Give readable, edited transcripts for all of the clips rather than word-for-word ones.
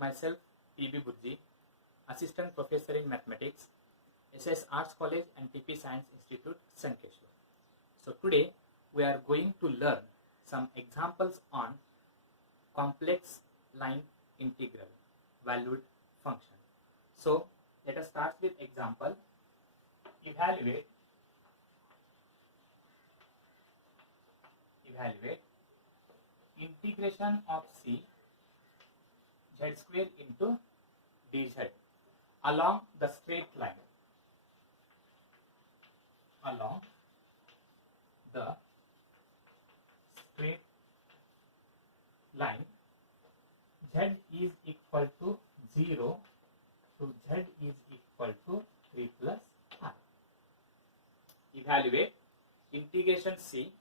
myself P.B. Burji, Assistant Professor in Mathematics, SS Arts College and TP Science Institute, Sankeshwar. So today we are going to learn some examples on complex line integral valued function. So let us start with example. Evaluate integration of c z square into dz along the straight line. Along the straight line, z is equal to 0 to z is equal to 3 plus r. Evaluate integration c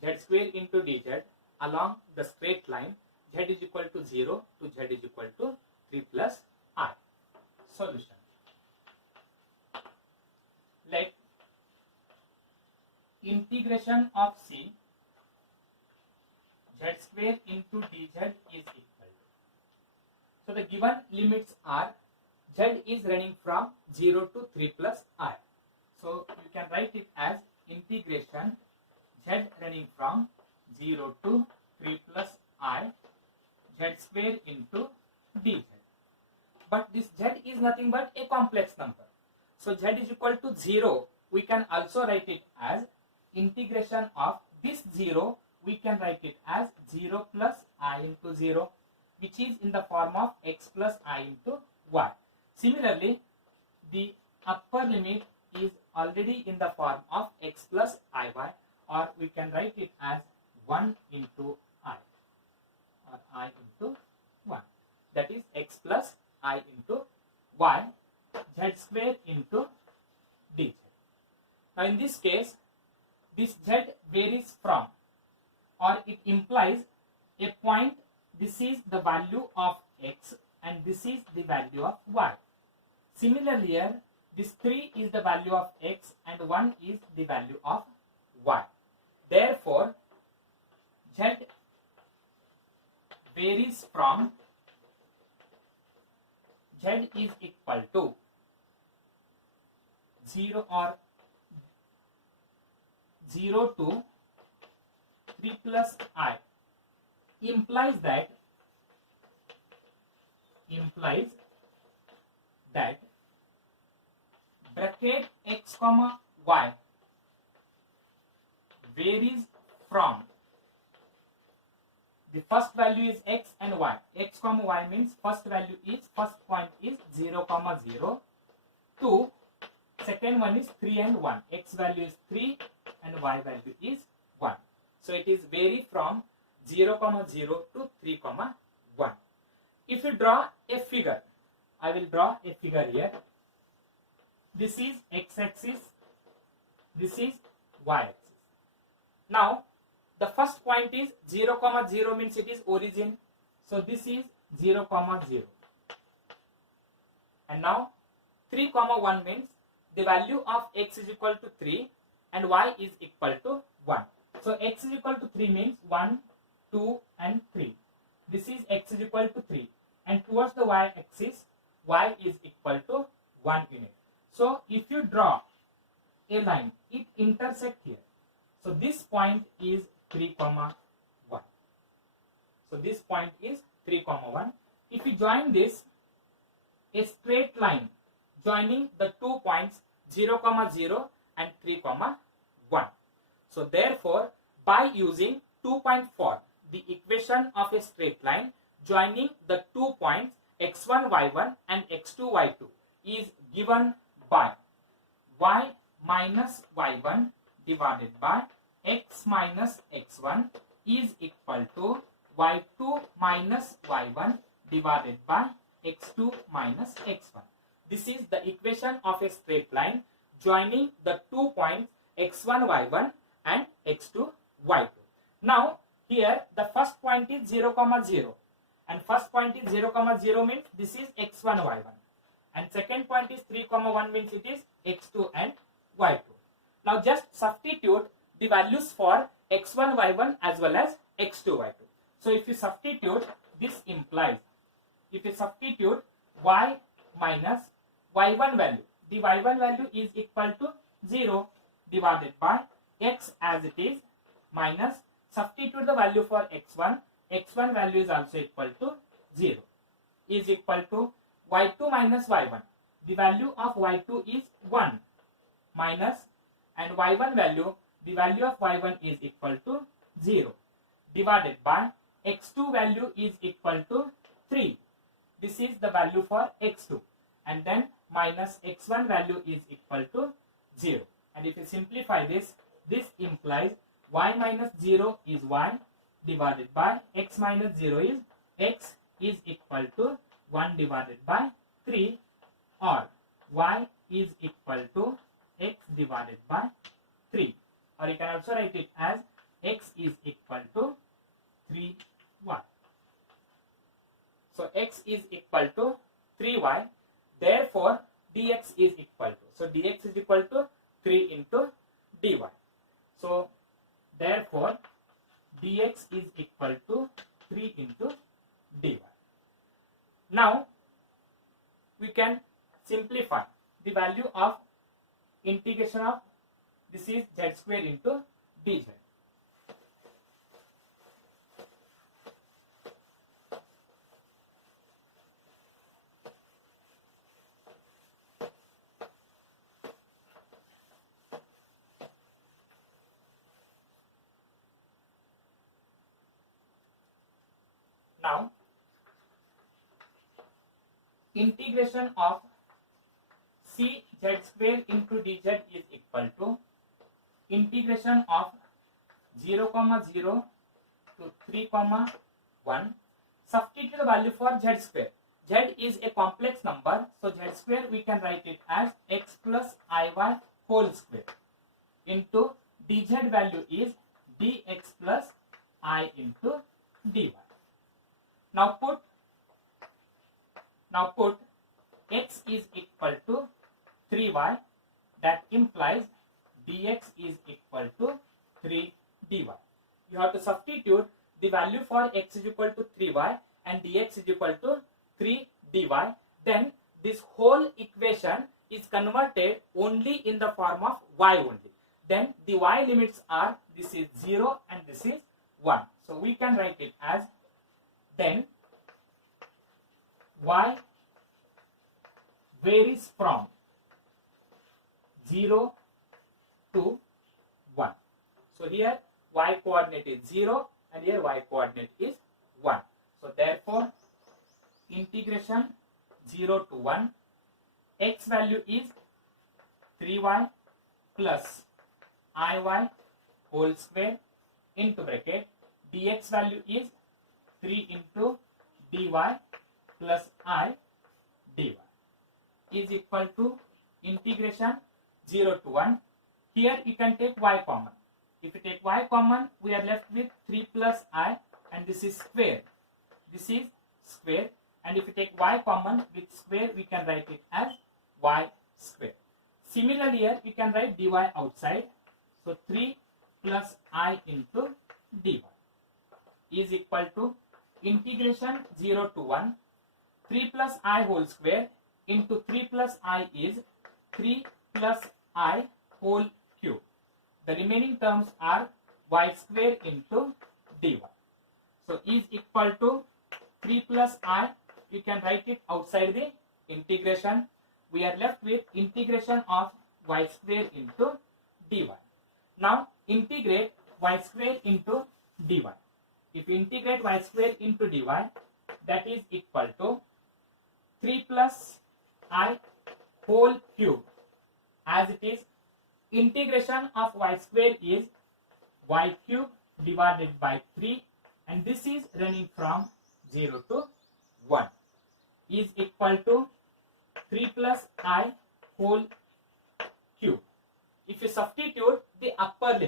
z square into dz along the straight line z is equal to 0 to z is equal to 3 plus r. Solution. Let integration of c z square into dz is equal to. So the given limits are z is running from 0 to 3 plus r. So you can write it as integration z running from 0 to 3 plus I z square into dz. But this z is nothing but a complex number. So z is equal to 0. We can also write it as integration of this 0. We can write it as 0 plus I into 0, which is in the form of x plus I into y. Similarly, the upper limit is already in the form of x plus iy, or we can write it as 1 into I, or I into 1. That is x plus I into y, z square into dz. Now in this case, this z varies from, or it implies a point. This is the value of x and this is the value of y. Similarly here, this 3 is the value of x and 1 is the value of y. Therefore, z varies from, z is equal to 0 or 0 to 3 plus I, implies that bracket x comma y varies from, the first value is x and y. X comma y means first point is 0 comma 0 to second one is 3 and 1. X value is 3 and y value is 1. So it is vary from 0 comma 0 to 3 comma 1. If you draw a figure, I will draw a figure here. This is x-axis, this is y-axis. Now the first point is 0 comma 0 means it is origin. So this is 0 comma 0. And now 3 comma 1 means the value of x is equal to 3 and y is equal to 1. So x is equal to 3 means 1, 2 and 3. This is x is equal to 3. And towards the y-axis, y is equal to 1 unit. So if you draw a line, it intersects here. So this point is 3 comma 1. So this point is 3 comma 1. If you join this, a straight line joining the 2 points 0 comma 0 and 3 comma 1. So therefore, by using 2.4, the equation of a straight line joining the 2 points x1 y1 and x2 y2 is given by y minus y1 divided by x minus x1 is equal to y2 minus y1 divided by x2 minus x1. This is the equation of a straight line joining the 2 points x1 y1 and x2 y2. Now here the first point is 0 comma 0 and first point is 0 comma 0 means this is x1 y1 and second point is 3 comma 1 means it is x2 and y2. Now just substitute the values for x1 y1 as well as x2 y2. So if you substitute, this implies if you substitute y minus y1 value, the y1 value is equal to 0 divided by x as it is minus substitute the value for x1, x1 value is also equal to 0 is equal to y2 minus y1. The value of y2 is 1 minus and y1 value, the value of y1 is equal to 0 divided by x2 value is equal to 3. This is the value for x2 and then minus x1 value is equal to 0. And if you simplify this, this implies y minus 0 is y divided by x minus 0 is x is equal to 1 divided by 3, or y is equal to x divided by 3, or you can also write it as x is equal to 3y. So x is equal to 3y, therefore dx is equal to, so dx is equal to 3 into dy. So therefore dx is equal to 3 into dy. Now we can simplify the value of integration of this is z square into dz. Now integration of c z square into dz is equal to integration of 0, 0 to 3, 1. Substitute the value for z square. Z is a complex number, so z square we can write it as x plus iy whole square into dz value is dx plus I into dy. Now put x is equal to 3y, that implies dx is equal to 3 dy. You have to substitute the value for x is equal to 3y and dx is equal to 3 dy. Then this whole equation is converted only in the form of y only. Then the y limits are, this is 0 and this is 1. So we can write it as then y varies from 0 to 1. So here y coordinate is 0 and here y coordinate is 1. So therefore integration 0 to 1, x value is 3y plus iy whole square into bracket, dx value is 3 into dy plus I dy is equal to integration 0 to 1. Here you can take y common. If you take y common, we are left with 3 plus I, and this is square. This is square, and if you take y common with square, we can write it as y square. Similarly here you can write dy outside. So 3 plus I into dy is equal to integration 0 to 1, 3 plus I whole square into 3 plus I is 3 plus I whole cube. The remaining terms are y square into dy. So is equal to 3 plus I, you can write it outside the integration. We are left with integration of y square into dy. Now integrate y square into dy. If you integrate y square into dy, that is equal to 3 plus I whole cube, as it is integration of y square is y cube divided by 3, and this is running from 0 to 1 is equal to 3 plus I whole cube. If you substitute the upper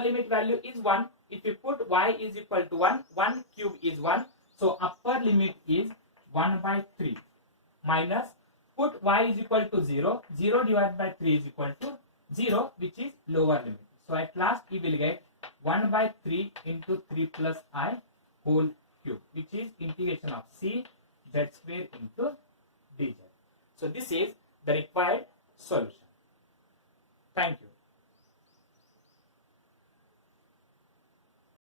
limit value is 1. If you put y is equal to 1, 1 cube is 1. So upper limit is 1 by 3 minus put y is equal to 0. 0 divided by 3 is equal to 0, which is lower limit. So at last we will get 1 by 3 into 3 plus I whole cube, which is integration of c z square into dz. So this is the required solution. Thank you.